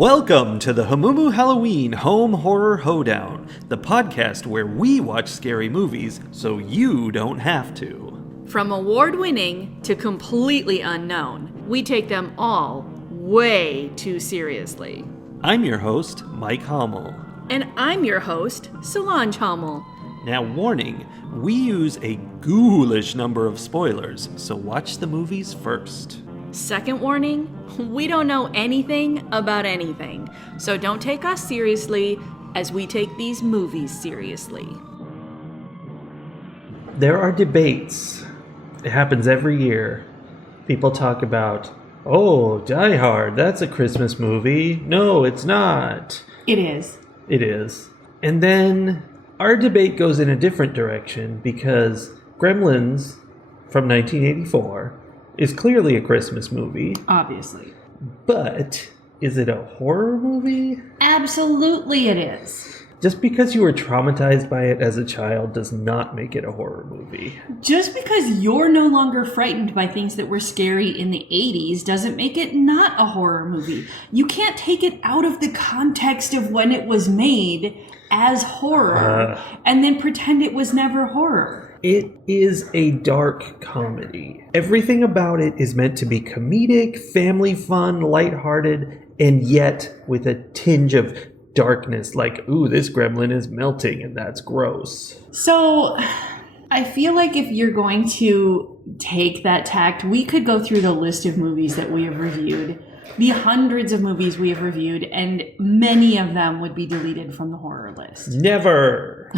Welcome to the Hamumu Halloween Home Horror Hoedown, the podcast where we watch scary movies so you don't have to. From award-winning to completely unknown, we take them all way too seriously. I'm your host, Mike Hummel. And I'm your host, Solange Hummel. Now, warning, we use a ghoulish number of spoilers, so watch the movies first. Second warning, we don't know anything about anything, so don't take us seriously as we take these movies seriously. There are debates. It happens every year. People talk about, oh, Die Hard, that's a Christmas movie. No, it's not. It is. It is. And then our debate goes in a different direction because Gremlins from 1984 is clearly a Christmas movie. Obviously. But is it a horror movie? Absolutely it is. Just because you were traumatized by it as a child does not make it a horror movie. Just because you're no longer frightened by things that were scary in the 80s doesn't make it not a horror movie. You can't take it out of the context of when it was made as horror and then pretend it was never horror. It is a dark comedy. Everything about it is meant to be comedic, family fun, lighthearted, and yet with a tinge of darkness, like, ooh, this gremlin is melting and that's gross. So I feel like if you're going to take that tact, we could go through the list of movies that we have reviewed, the hundreds of movies we have reviewed, and many of them would be deleted from the horror list. Never.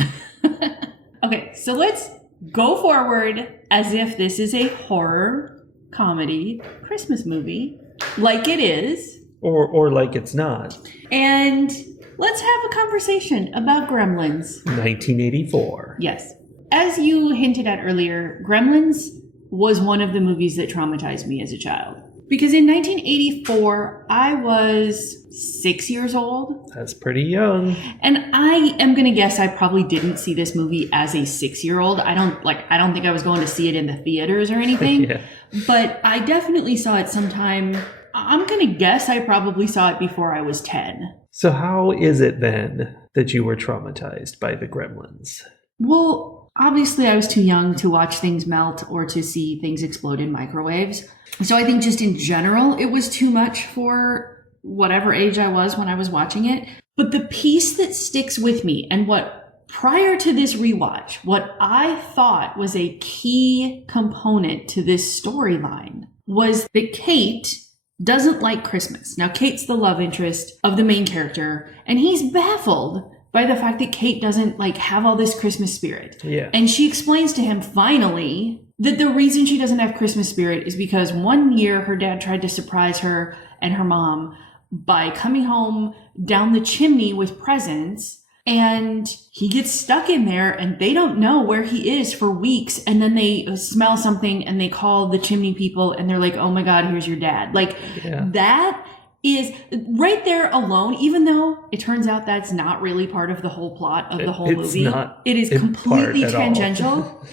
Okay, so let's go forward as if this is a horror comedy Christmas movie, like it is. Or like it's not. And let's have a conversation about Gremlins. 1984. Yes. As you hinted at earlier, Gremlins was one of the movies that traumatized me as a child. Because in 1984, I was 6 years old. That's pretty young. And I am going to guess I probably didn't see this movie as a 6-year-old. I don't think I was going to see it in the theaters or anything. Yeah. But I definitely saw it sometime. I'm going to guess I probably saw it before I was 10. So how is it then that you were traumatized by the Gremlins? Well, obviously I was too young to watch things melt or to see things explode in microwaves. So I think just in general, it was too much for whatever age I was when I was watching it. But the piece that sticks with me and what prior to this rewatch, what I thought was a key component to this storyline was that Kate doesn't like Christmas. Now, Kate's the love interest of the main character, and he's baffled by the fact that Kate doesn't have all this Christmas spirit. Yeah. And she explains to him finally that the reason she doesn't have Christmas spirit is because one year her dad tried to surprise her and her mom by coming home down the chimney with presents, and he gets stuck in there and they don't know where he is for weeks, and then they smell something and they call the chimney people and they're like, oh my God, here's your dad. That is right there alone, even though it turns out that's not really part of the whole plot of the whole movie. It is completely tangential.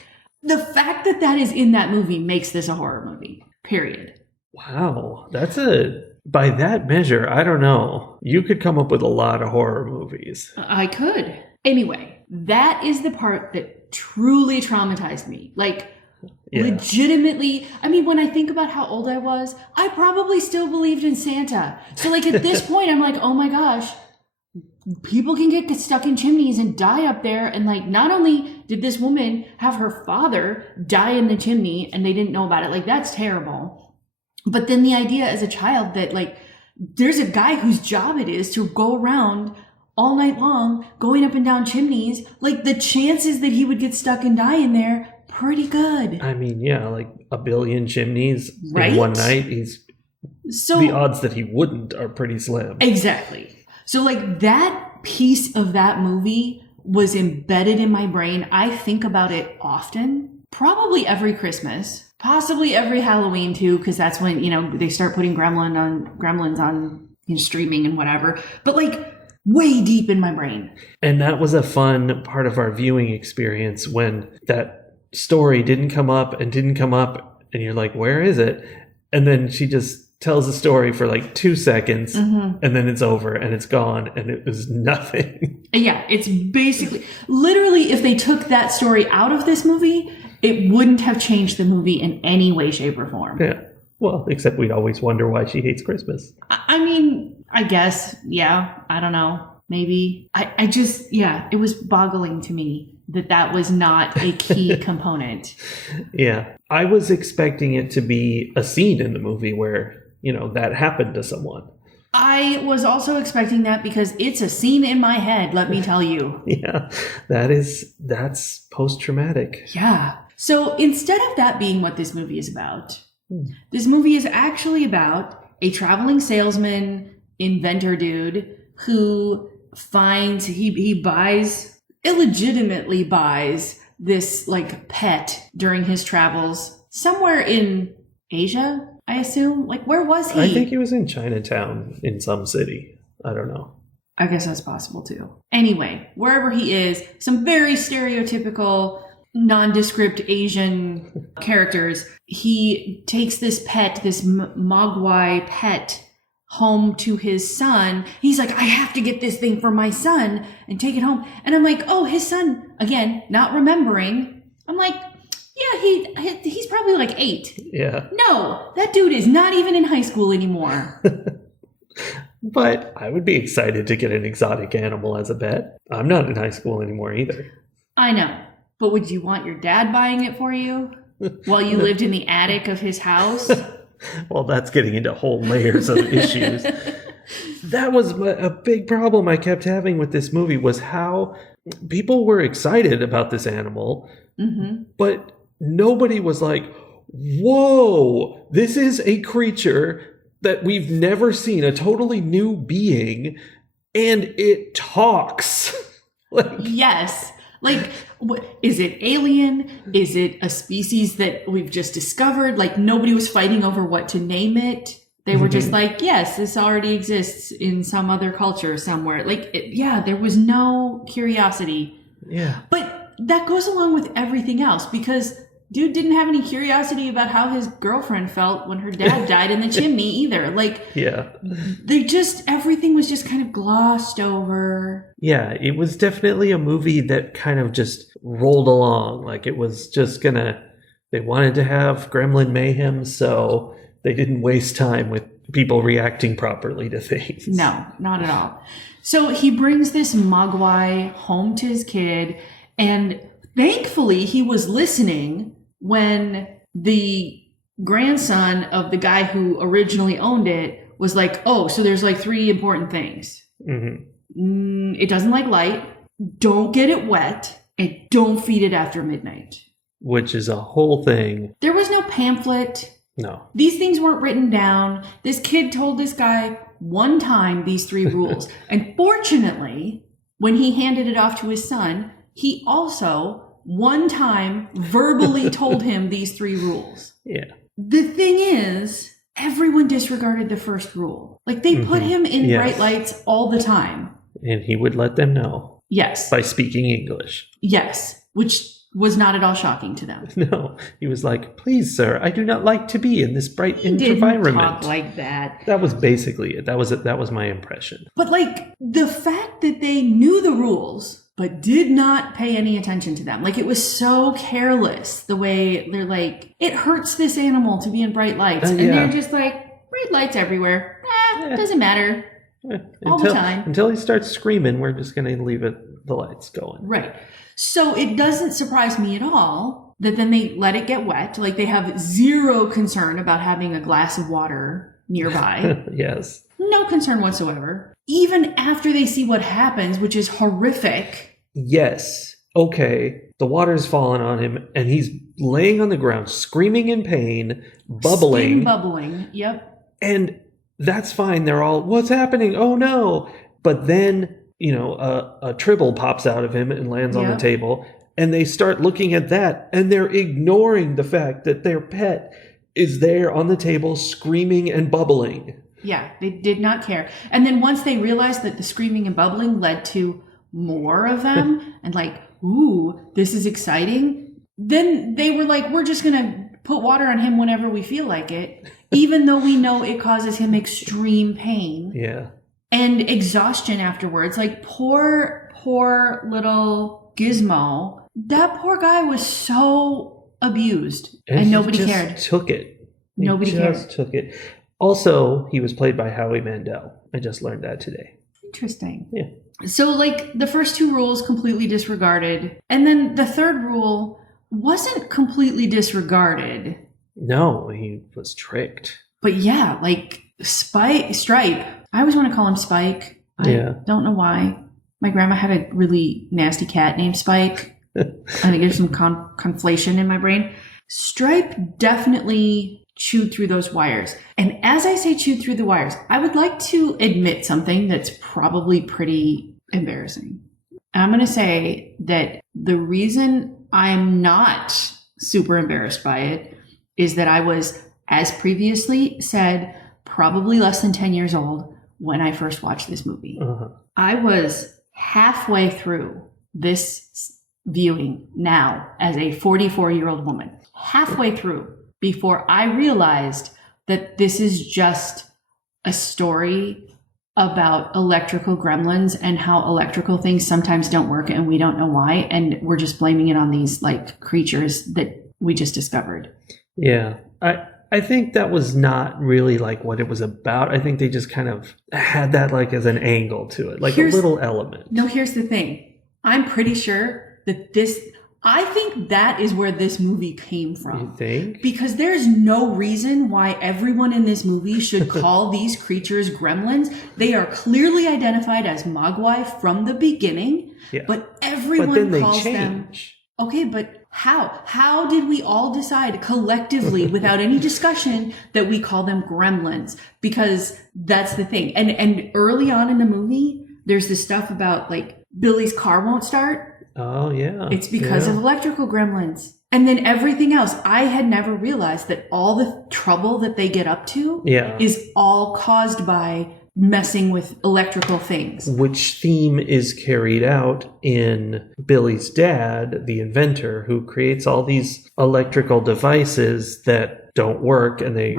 The fact that that is in that movie makes this a horror movie, period. Wow. By that measure, I don't know. You could come up with a lot of horror movies. I could. Anyway, that is the part that truly traumatized me. Legitimately, I mean, when I think about how old I was, I probably still believed in Santa. So at this point, I'm like, oh my gosh, people can get stuck in chimneys and die up there. And not only did this woman have her father die in the chimney and they didn't know about it, that's terrible. But then the idea as a child that there's a guy whose job it is to go around all night long going up and down chimneys, the chances that he would get stuck and die in there, pretty good. I mean, yeah, a billion chimneys in one night. The odds that he wouldn't are pretty slim. Exactly. So that piece of that movie was embedded in my brain. I think about it often, probably every Christmas, possibly every Halloween too, because that's when, they start putting Gremlins on streaming and whatever. But way deep in my brain. And that was a fun part of our viewing experience when that story didn't come up, and you're like, where is it? And then she just tells a story for like 2 seconds, and then it's over and it's gone and it was nothing. Yeah, it's basically, literally, if they took that story out of this movie, it wouldn't have changed the movie in any way, shape, or form. Yeah. Well, except we'd always wonder why she hates Christmas. I mean, I guess, yeah, I don't know. Maybe. I just, yeah, it was boggling to me that was not a key component. Yeah. I was expecting it to be a scene in the movie where, that happened to someone. I was also expecting that because it's a scene in my head, let me tell you. Yeah, that's post-traumatic. Yeah. So instead of that being what this movie is about, this movie is actually about a traveling salesman, inventor dude who finds, he illegitimately buys this like pet during his travels somewhere in Asia, I assume. Like, where was he? I think he was in Chinatown in some city. I don't know. I guess that's possible too. Anyway, wherever he is, some very stereotypical, nondescript Asian characters. He takes this pet, this Mogwai pet, home to his son. He's like, I have to get this thing for my son and take it home. And I'm like, oh, his son, again, not remembering. I'm like, yeah, he's probably like 8. Yeah. No, that dude is not even in high school anymore. But I would be excited to get an exotic animal as a pet. I'm not in high school anymore either. I know. But would you want your dad buying it for you while you lived in the attic of his house? Well, that's getting into whole layers of issues. That was a big problem I kept having with this movie, was how people were excited about this animal, but nobody was like, whoa, this is a creature that we've never seen, a totally new being, and it talks. Yes. Like, is it alien? Is it a species that we've just discovered? Like, nobody was fighting over what to name it. They were just like, yes, this already exists in some other culture somewhere. Like, there was no curiosity. Yeah. But that goes along with everything else, because dude didn't have any curiosity about how his girlfriend felt when her dad died in the chimney either. Like, yeah, everything was just kind of glossed over. Yeah, it was definitely a movie that kind of just rolled along. Like, it was just they wanted to have Gremlin mayhem, so they didn't waste time with people reacting properly to things. No, not at all. So he brings this Mogwai home to his kid, and thankfully he was listening when the grandson of the guy who originally owned it was like, oh, so there's like 3 important things. It doesn't like light, don't get it wet, and don't feed it after midnight. Which is a whole thing. There was no pamphlet. No. These things weren't written down. This kid told this guy one time these 3 rules. And fortunately, when he handed it off to his son, he also one time verbally told him these 3 rules. Yeah. The thing is, everyone disregarded the first rule. Like, they put him in bright lights all the time. And he would let them know. Yes. By speaking English. Yes. Which was not at all shocking to them. No. He was like, please, sir, I do not like to be in this bright environment. Didn't talk like that. That was basically it. That was my impression. But, like, the fact that they knew the rules but did not pay any attention to them. Like, it was so careless the way they're like, it hurts this animal to be in bright lights. And they're just like, bright lights everywhere. Doesn't matter. All the time. Until he starts screaming, we're just going to leave the lights going. Right. So it doesn't surprise me at all that then they let it get wet. Like, they have zero concern about having a glass of water nearby. Yes. No concern whatsoever. Even after they see what happens, which is horrific. Yes. Okay. The water's fallen on him, and he's laying on the ground, screaming in pain, bubbling. Skin bubbling. Yep. And that's fine. They're all, what's happening? Oh, no. But then, a tribble pops out of him and lands on the table, and they start looking at that, and they're ignoring the fact that their pet is there on the table screaming and bubbling. Yeah, they did not care. And then once they realized that the screaming and bubbling led to more of them and like, ooh, this is exciting, then they were like, we're just going to put water on him whenever we feel like it. even though we know it causes him extreme pain Yeah. and exhaustion afterwards. Like, poor little Gizmo. That poor guy was so abused, and nobody he just cared. Took it. Nobody cared. Took it. Also, he was played by Howie Mandel. I just learned that today. Interesting. Yeah. So, like, the first 2 rules completely disregarded, and then the third rule wasn't completely disregarded. No, he was tricked. But yeah, like Stripe. I always want to call him Spike. I don't know why. My grandma had a really nasty cat named Spike. I think there's some conflation in my brain. Stripe definitely chewed through those wires. And as I say chewed through the wires, I would like to admit something that's probably pretty embarrassing. I'm going to say that the reason I'm not super embarrassed by it is that I was, as previously said, probably less than 10 years old when I first watched this movie. Uh-huh. I was halfway through this viewing now as a 44-year-old woman, halfway through, before I realized that this is just a story about electrical gremlins and how electrical things sometimes don't work and we don't know why, and we're just blaming it on these like creatures that we just discovered. Yeah. I think that was not really like what it was about. I think they just kind of had that like as an angle to it, like a little element. No, here's the thing. I'm pretty sure that I think that is where this movie came from. You think? Because there's no reason why everyone in this movie should call these creatures gremlins. They are clearly identified as Mogwai from the beginning, but everyone calls them. Okay, but how? How did we all decide collectively without any discussion that we call them gremlins? Because that's the thing. And early on in the movie, there's this stuff about like Billy's car won't start. Oh, yeah. It's because of electrical gremlins. And then everything else. I had never realized that all the trouble that they get up to is all caused by messing with electrical things. Which theme is carried out in Billy's dad, the inventor, who creates all these electrical devices that don't work and they,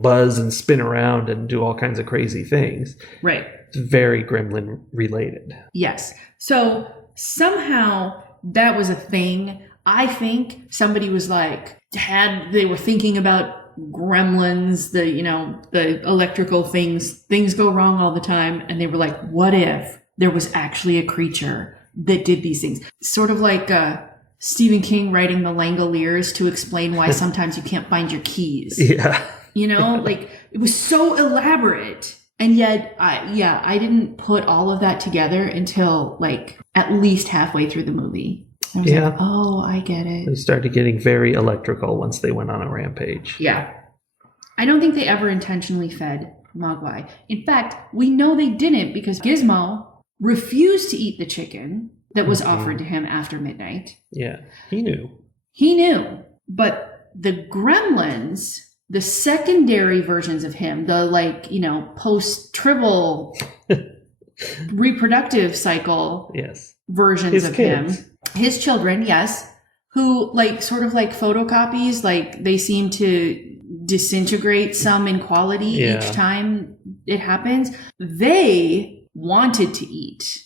buzz and spin around and do all kinds of crazy things. Right. It's very gremlin related. Yes. So somehow that was a thing. I think somebody was like, they were thinking about gremlins, the electrical things go wrong all the time. And they were like, what if there was actually a creature that did these things? Sort of like Stephen King writing The Langoliers to explain why sometimes you can't find your keys. Yeah. Like it was so elaborate. And yet, I didn't put all of that together until like at least halfway through the movie. I was like, oh, I get it. They started getting very electrical once they went on a rampage. Yeah. I don't think they ever intentionally fed Mogwai. In fact, we know they didn't because Gizmo refused to eat the chicken that was offered to him after midnight. Yeah, he knew. He knew. But the gremlins, the secondary versions of him, the post-tribal reproductive cycle versions of him. His children, yes, who sort of photocopies, they seem to disintegrate some in quality each time it happens. They wanted to eat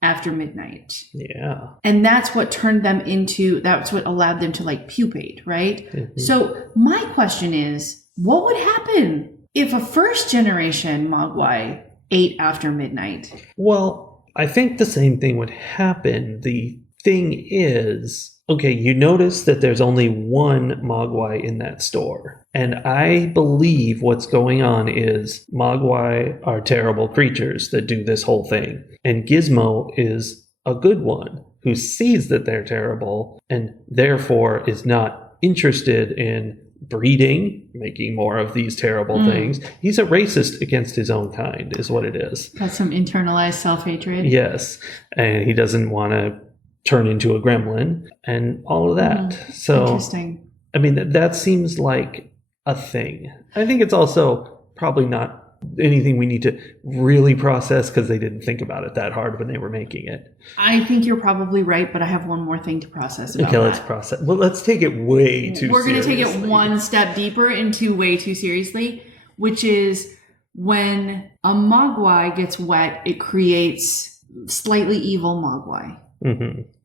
after midnight. Yeah. And that's what that's what allowed them to pupate, right? Mm-hmm. So my question is, what would happen if a first generation Mogwai ate after midnight? Well, I think the same thing would happen. The thing is, okay, you notice that there's only one Mogwai in that store. And I believe what's going on is Mogwai are terrible creatures that do this whole thing. And Gizmo is a good one who sees that they're terrible and therefore is not interested in breeding, making more of these terrible things. He's a racist against his own kind, is what it is. That's some internalized self-hatred. Yes. And he doesn't want to turn into a gremlin and all of that. So interesting. I mean, that seems like a thing. I think it's also probably not Anything we need to really process because they didn't think about it that hard when they were making it? I think you're probably right, but I have one more thing to process about Okay, let's process. Well, let's take it way too We're going to take seriously. it one step deeper into way too seriously, which is when a mogwai gets wet, it creates slightly evil mogwai,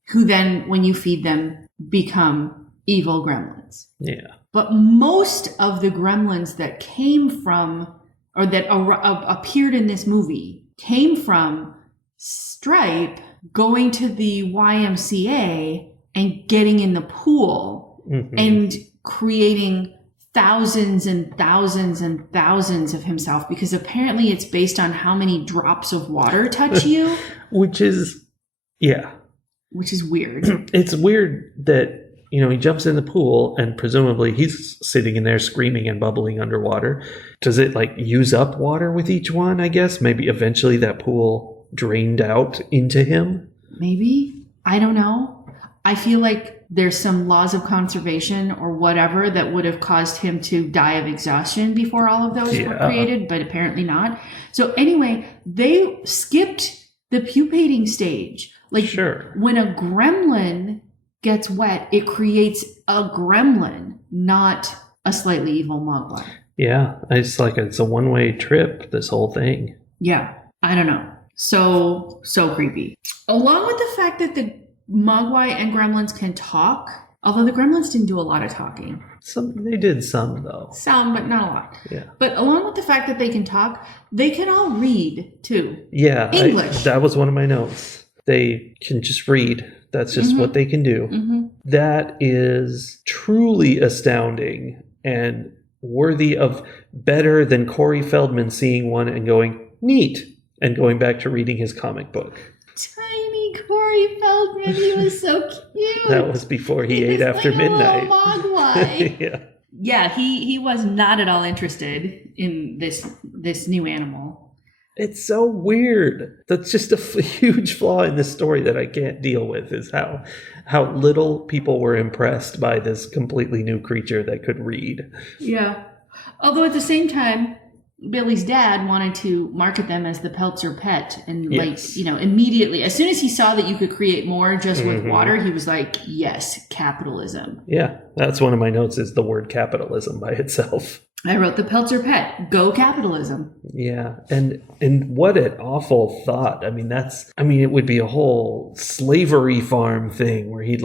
who then, when you feed them, become evil gremlins. Yeah. But most of the gremlins that came from, or that appeared in this movie, came from Stripe going to the YMCA and getting in the pool and creating thousands and thousands and thousands of himself, because apparently it's based on how many drops of water touch you. Which is weird. It's weird that, he jumps in the pool and presumably he's sitting in there screaming and bubbling underwater. Does it use up water with each one, I guess? Maybe eventually that pool drained out into him? Maybe. I don't know. I feel like there's some laws of conservation or whatever that would have caused him to die of exhaustion before all of those were created, but apparently not. So anyway, they skipped the pupating stage. When a gremlin gets wet, it creates a gremlin, not a slightly evil mogwai. Yeah, it's it's a one-way trip, this whole thing. Yeah, I don't know. So creepy. Along with the fact that the mogwai and gremlins can talk, although the gremlins didn't do a lot of talking. They did some, though. Some, but not a lot. Yeah. But along with the fact that they can talk, they can all read, too. Yeah. English. That was one of my notes. They can just read. That's just what they can do. That is truly astounding and worthy of better than Corey Feldman seeing one and going, neat, and going back to reading his comic book. Tiny Corey Feldman, he was so cute. That was before he ate after midnight. Mogwai. Yeah, he was not at all interested in this new animal. It's so weird. That's just a huge flaw in this story that I can't deal with, is how little people were impressed by this completely new creature that could read. Yeah. Although at the same time, Billy's dad wanted to market them as the Peltzer pet. And immediately, as soon as he saw that you could create more just with water, he was like, yes, capitalism. Yeah, that's one of my notes, is the word capitalism by itself. I wrote the Peltzer pet, go capitalism. Yeah, and what an awful thought. It would be a whole slavery farm thing where he'd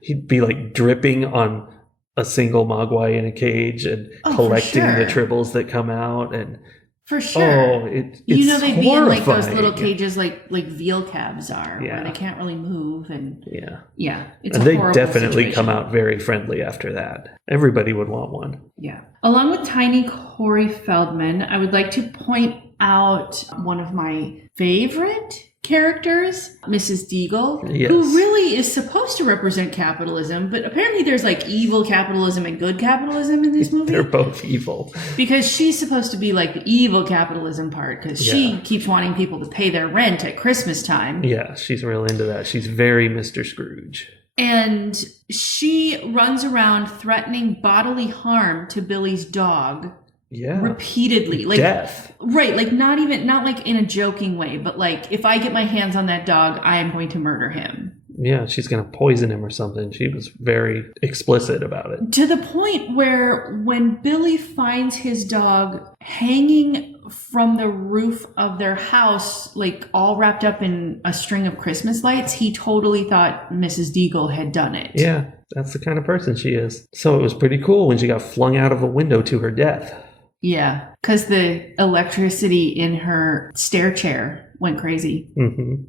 he'd be dripping on a single mogwai in a cage and collecting the tribbles that come out, and for sure. It's they'd horrifying. be in those little cages like veal calves are, where they can't really move, and it's and a they horrible definitely situation. come out very friendly after that. Everybody would want one. Yeah. Along with Tiny Corey Feldman, I would like to point out one of my favorite characters, Mrs. Deagle, who really is supposed to represent capitalism, but apparently there's evil capitalism and good capitalism in this movie. They're both evil. Because she's supposed to be the evil capitalism part, because she keeps wanting people to pay their rent at Christmas time. Yeah, she's real into that. She's very Mr. Scrooge. And she runs around threatening bodily harm to Billy's dog. Yeah. Repeatedly. Death. Right. Not in a joking way, but if I get my hands on that dog, I am going to murder him. Yeah, she's going to poison him or something. She was very explicit about it. To the point where when Billy finds his dog hanging from the roof of their house, all wrapped up in a string of Christmas lights, he totally thought Mrs. Deagle had done it. Yeah, that's the kind of person she is. So it was pretty cool when she got flung out of a window to her death. Yeah, because the electricity in her stair chair went crazy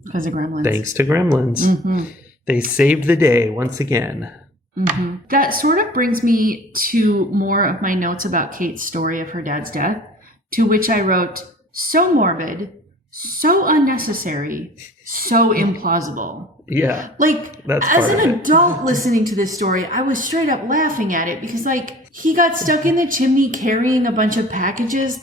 because of Gremlins. Thanks to Gremlins. They saved the day once again. That sort of brings me to more of my notes about Kate's story of her dad's death, to which I wrote, so morbid, so unnecessary, so implausible. Yeah. That's as an adult listening to this story, I was straight up laughing at it because, he got stuck in the chimney carrying a bunch of packages.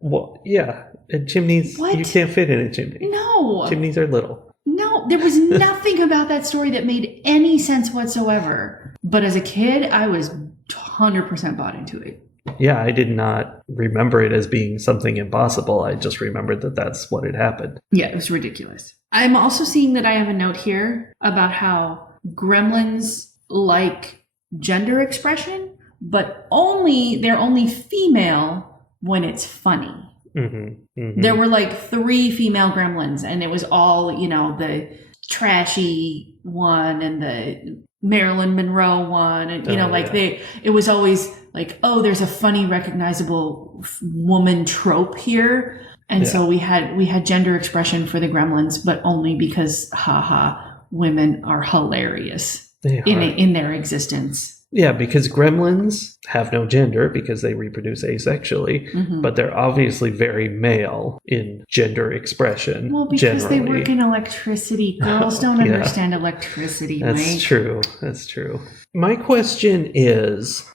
Well, yeah. And chimneys, you can't fit in a chimney. No. Chimneys are little. No, there was nothing about that story that made any sense whatsoever. But as a kid, I was 100% bought into it. Yeah, I did not remember it as being something impossible. I just remembered that that's what had happened. Yeah, it was ridiculous. I'm also seeing that I have a note here about how gremlins like gender expression, but they're only female when it's funny. Mm-hmm, mm-hmm. There were like 3 female gremlins, and it was all, the trashy one and the Marilyn Monroe one, and it was always like, oh, there's a funny, recognizable woman trope here, and so we had gender expression for the gremlins, but only because, haha, women are hilarious in their existence. Yeah, because gremlins have no gender because they reproduce asexually, but they're obviously very male in gender expression. Well, because they work in electricity. Girls don't understand electricity, That's Mike. true. That's true. My question is,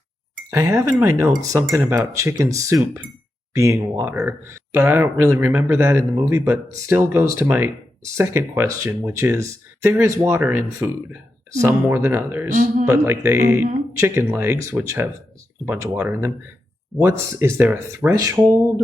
I have in my notes something about chicken soup being water, but I don't really remember that in the movie, but still goes to my second question, which is, there is water in food. Some more than others, but like they ate chicken legs, which have a bunch of water in them. Is there a threshold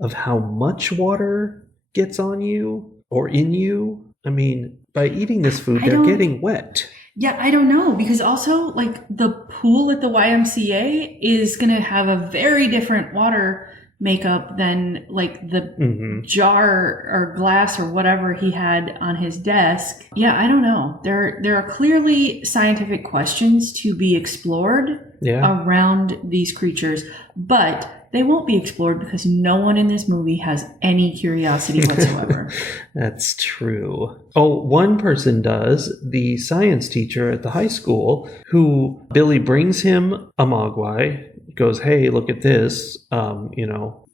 of how much water gets on you or in you? I mean, by eating this food, they're getting wet. Yeah, I don't know, because also like the pool at the YMCA is going to have a very different water makeup than like the jar or glass or whatever he had on his desk. Yeah, I don't know. There are clearly scientific questions to be explored around these creatures, but they won't be explored because no one in this movie has any curiosity whatsoever. That's true. Oh, one person does. The science teacher at the high school, who Billy brings him a mogwai, goes, hey, look at this.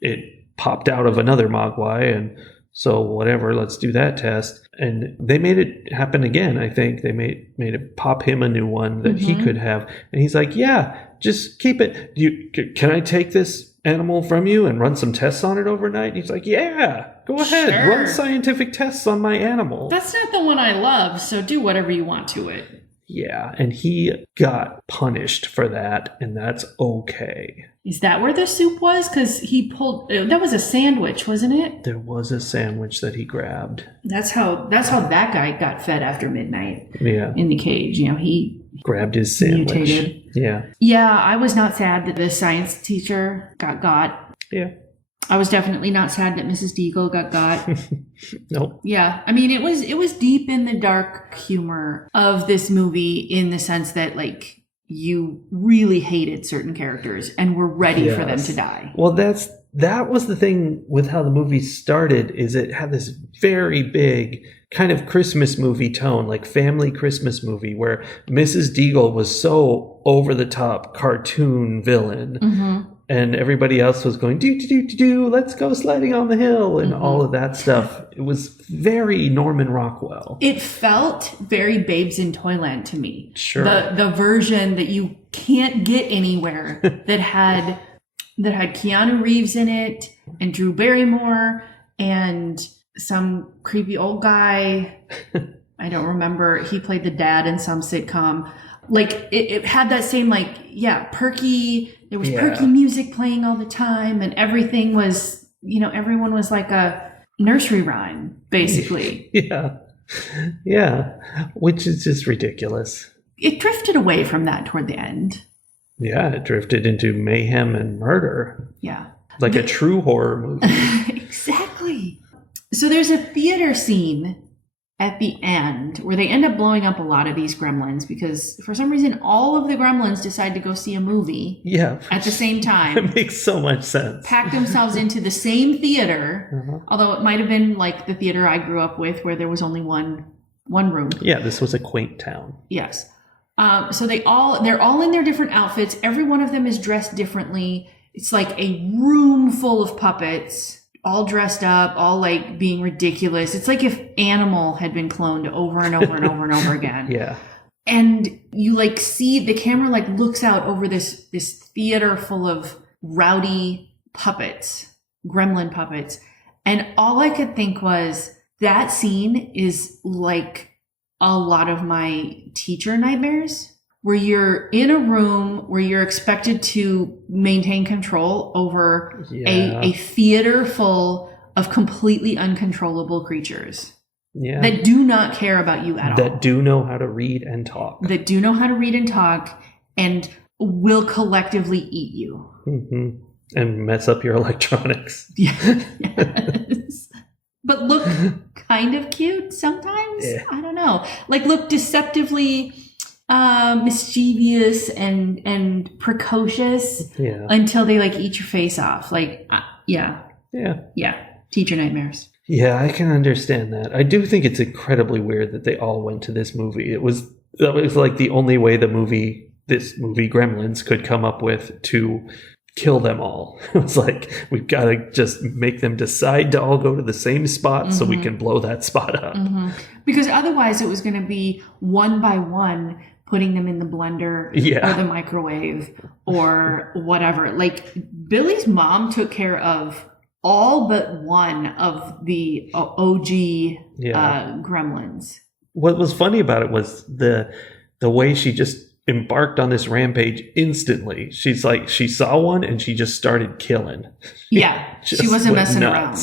It popped out of another mogwai, and so whatever, let's do that test. And they made it happen again, I think. They made it pop him a new one that he could have. And he's like, yeah, just keep it. Can I take this animal from you and run some tests on it overnight? And he's like, yeah, go ahead. Sure. Run scientific tests on my animal. That's not the one I love, so do whatever you want to it. Yeah, and he got punished for that, and that's okay. Is that where the soup was? Because that was a sandwich, wasn't it? There was a sandwich that he grabbed. That's how that guy got fed after midnight. Yeah. In the cage. He grabbed his sandwich. Mutated. Yeah. Yeah, I was not sad that the science teacher got. Yeah. I was definitely not sad that Mrs. Deagle got. Nope. Yeah. I mean, it was deep in the dark humor of this movie in the sense that, like, you really hated certain characters and were ready for them to die. Well, that was the thing with how the movie started, is it had this very big kind of Christmas movie tone, like family Christmas movie, where Mrs. Deagle was so over the top cartoon villain. And everybody else was going, do, let's go sledding on the hill, and all of that stuff. It was very Norman Rockwell. It felt very Babes in Toyland to me. Sure. The version that you can't get anywhere that had Keanu Reeves in it, and Drew Barrymore, and some creepy old guy. I don't remember. He played the dad in some sitcom. Like, it had that same, like, perky, there was perky music playing all the time, and everything was, everyone was like a nursery rhyme, basically. Yeah, which is just ridiculous. It drifted away from that toward the end. Yeah, it drifted into mayhem and murder. Yeah. Like a true horror movie. Exactly. So there's a theater scene at the end where they end up blowing up a lot of these gremlins because for some reason all of the gremlins decide to go see a movie at the same time. It makes so much sense. Pack themselves into the same theater, although it might have been like the theater I grew up with where there was only one room. Yeah, this was a quaint town. Yes. So they're all in their different outfits. Every one of them is dressed differently. It's like a room full of puppets, all dressed up, all like being ridiculous. It's like if Animal had been cloned over and over and over and over again. Yeah. And you like see the camera like looks out over this theater full of rowdy puppets, gremlin puppets. And all I could think was that scene is like a lot of my teacher nightmares. where you're in a room where you're expected to maintain control over a theater full of completely uncontrollable creatures that do not care about you at all. That do know how to read and talk. And will collectively eat you. Mm-hmm. And mess up your electronics. Yes. But look kind of cute sometimes. Yeah. I don't know. Like look deceptively mischievous and precocious until they like eat your face off. Like, yeah. Teacher nightmares. Yeah, I can understand that. I do think it's incredibly weird that they all went to this movie. That was like the only way this movie Gremlins could come up with to kill them all. It was like, we've got to just make them decide to all go to the same spot so we can blow that spot up. Because otherwise it was going to be one by one putting them in the blender or the microwave or whatever. Like Billy's mom took care of all but one of the OG Gremlins. What was funny about it was the way she just embarked on this rampage instantly. She's like, she saw one and she just started killing. Yeah, she wasn't messing around.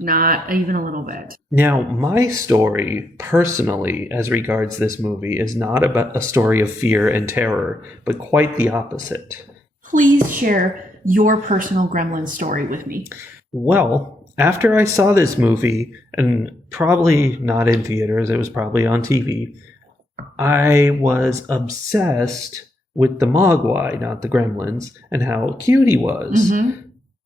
Not even a little bit. Now, my story, personally, as regards this movie, is not about a story of fear and terror, but quite the opposite. Please share your personal Gremlin story with me. Well, after I saw this movie, and probably not in theaters, it was probably on TV, I was obsessed with the Mogwai, not the Gremlins, and how cute he was.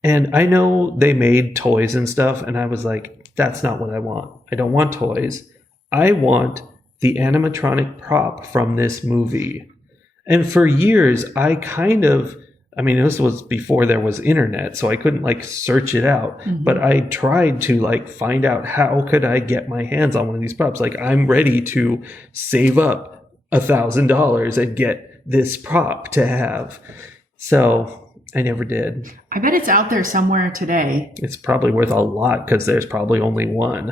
And I know they made toys and stuff, and I was like, that's not what I want. I don't want toys. I want the animatronic prop from this movie. And for years, this was before there was internet, so I couldn't search it out. But I tried to find out how could I get my hands on one of these props. Like, I'm ready to save up $1,000 and get this prop to have. So I never did. I bet it's out there somewhere today. It's probably worth a lot because there's probably only one.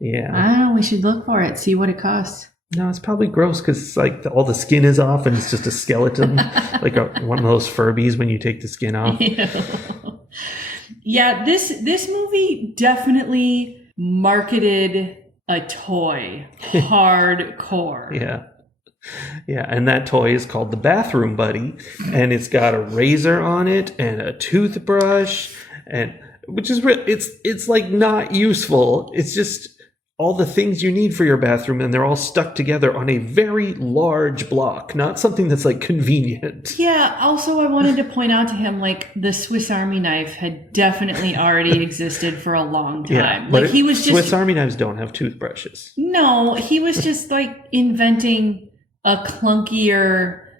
Yeah. I don't know. We should look for it, see what it costs. No, it's probably gross because all the skin is off and it's just a skeleton, like one of those Furbies when you take the skin off. Yeah, this movie definitely marketed a toy hardcore. Yeah, and that toy is called the Bathroom Buddy, and it's got a razor on it and a toothbrush, and which is it's not useful. It's just all the things you need for your bathroom, and they're all stuck together on a very large block, not something that's convenient. Yeah, also I wanted to point out to him, the Swiss Army knife had definitely already existed for a long time. Yeah, but he was just... Swiss Army knives don't have toothbrushes. No, he was just inventing a clunkier,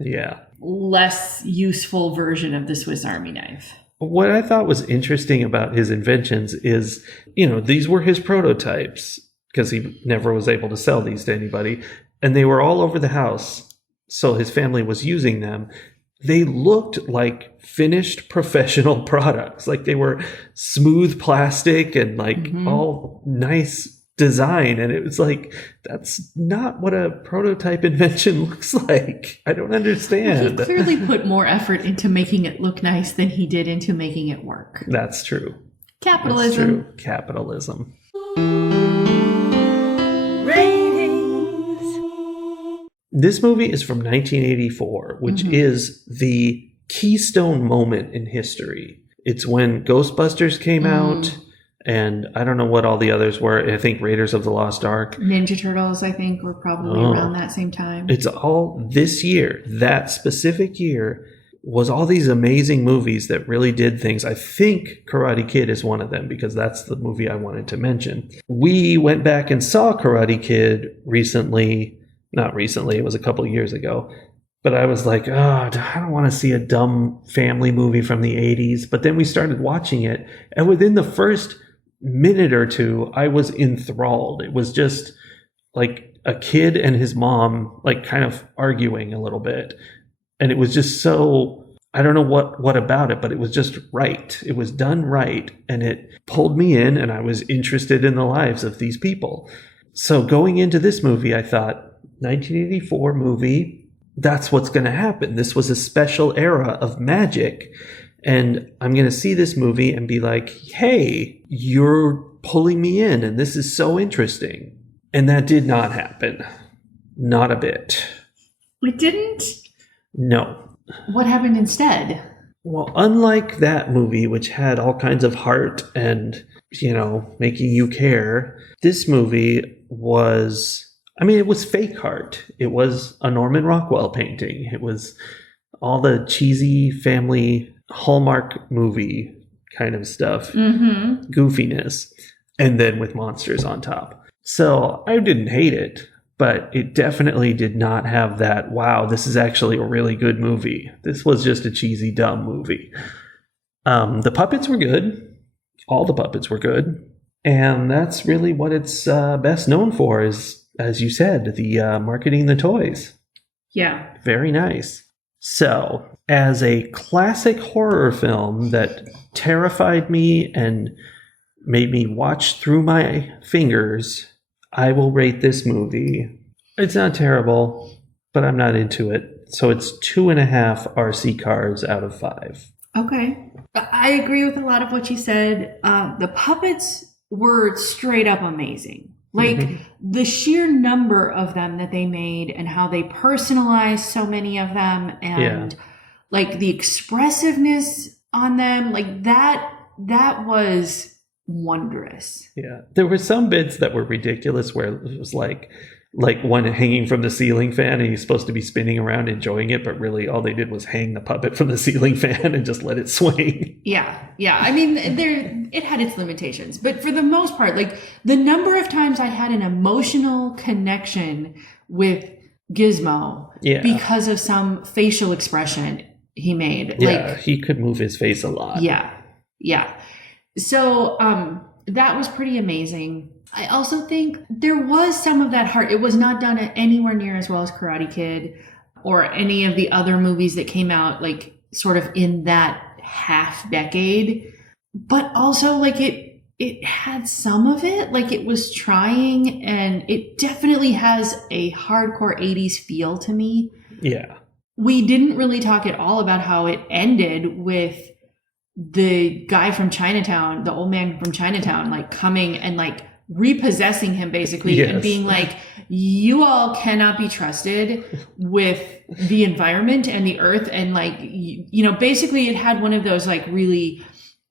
less useful version of the Swiss Army knife. What I thought was interesting about his inventions is, these were his prototypes, because he never was able to sell these to anybody. And they were all over the house, so his family was using them. They looked like finished professional products. They were smooth plastic and all nice design. And it was that's not what a prototype invention looks like. I don't understand. He clearly put more effort into making it look nice than he did into making it work. That's true. Capitalism. That's true. Capitalism. This movie is from 1984, which is the keystone moment in history. It's when Ghostbusters came out, and I don't know what all the others were. I think Raiders of the Lost Ark. Ninja Turtles, I think, were probably around that same time. It's all this year. That specific year was all these amazing movies that really did things. I think Karate Kid is one of them, because that's the movie I wanted to mention. We went back and saw Karate Kid recently. Not recently, it was a couple of years ago. But I was like, I don't want to see a dumb family movie from the 80s. But then we started watching it, and within the first minute or two, I was enthralled. It was just a kid and his mom kind of arguing a little bit. And it was just so, I don't know what about it, but it was just right. It was done right. And it pulled me in, and I was interested in the lives of these people. So going into this movie, I thought, 1984 movie, that's what's going to happen. This was a special era of magic. And I'm going to see this movie and be like, hey, you're pulling me in, and this is so interesting. And that did not happen. Not a bit. It didn't? No. What happened instead? Well, unlike that movie, which had all kinds of heart and, making you care, this movie was, it was fake heart. It was a Norman Rockwell painting. It was all the cheesy family Hallmark movie kind of stuff, goofiness, and then with monsters on top. So I didn't hate it, but it definitely did not have that, wow, this is actually a really good movie. This was just a cheesy, dumb movie. The puppets were good. All the puppets were good. And that's really what it's best known for is, as you said, the marketing the toys. Yeah. Very nice. So, as a classic horror film that terrified me and made me watch through my fingers, I will rate this movie. It's not terrible, but I'm not into it. So it's 2.5 RC cars out of 5. Okay. I agree with a lot of what you said. The puppets were straight up amazing. Like the sheer number of them that they made and how they personalized so many of them and like the expressiveness on them, like that was wondrous. Yeah. There were some bits that were ridiculous where it was like one hanging from the ceiling fan and he's supposed to be spinning around enjoying it, but really all they did was hang the puppet from the ceiling fan and just let it swing. Yeah. It had its limitations, but for the most part, like the number of times I had an emotional connection with Gizmo because of some facial expression he made. Yeah, he could move his face a lot. Yeah. So that was pretty amazing. I also think there was some of that heart. It was not done anywhere near as well as Karate Kid or any of the other movies that came out like sort of in that half decade. But also like it had some of it, like it was trying, and it definitely has a hardcore 80s feel to me. Yeah. We didn't really talk at all about how it ended with the guy from Chinatown, the old man from Chinatown, like coming and like repossessing him basically and being like, you all cannot be trusted with the environment and the earth. And like, basically it had one of those like really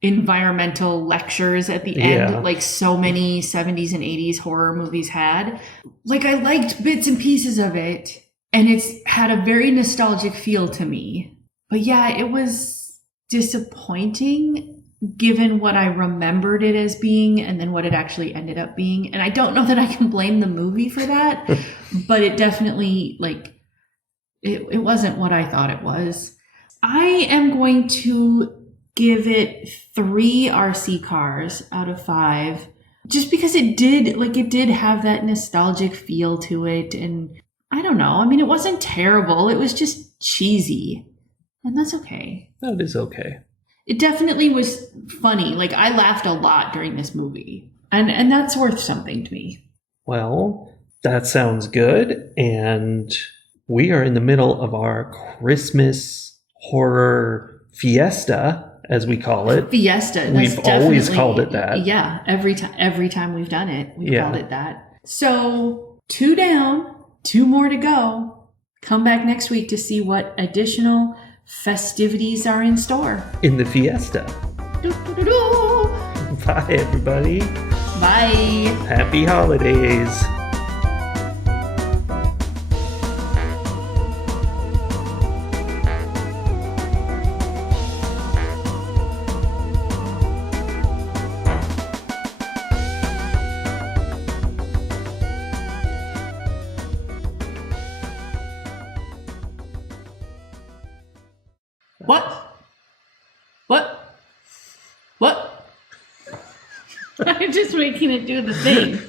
environmental lectures at the end, like so many 70s and 80s horror movies had. Like I liked bits and pieces of it and it's had a very nostalgic feel to me. But yeah, it was disappointing given what I remembered it as being and then what it actually ended up being. And I don't know that I can blame the movie for that, but it definitely like, it wasn't what I thought it was. I am going to give it 3 RC cars out of 5, just because it did have that nostalgic feel to it. And I don't know. It wasn't terrible. It was just cheesy, and that's okay. That is okay. It definitely was funny. Like I laughed a lot during this movie, and that's worth something to me. Well, that sounds good. And we are in the middle of our Christmas horror fiesta, as we call it. Fiesta. We've always called it that. Yeah. Every time we've done it, we've called it that. So 2 down, 2 more to go. Come back next week to see what additional festivities are in store. In the fiesta. Bye, everybody. Bye. Happy holidays. What? I'm just making it do the thing.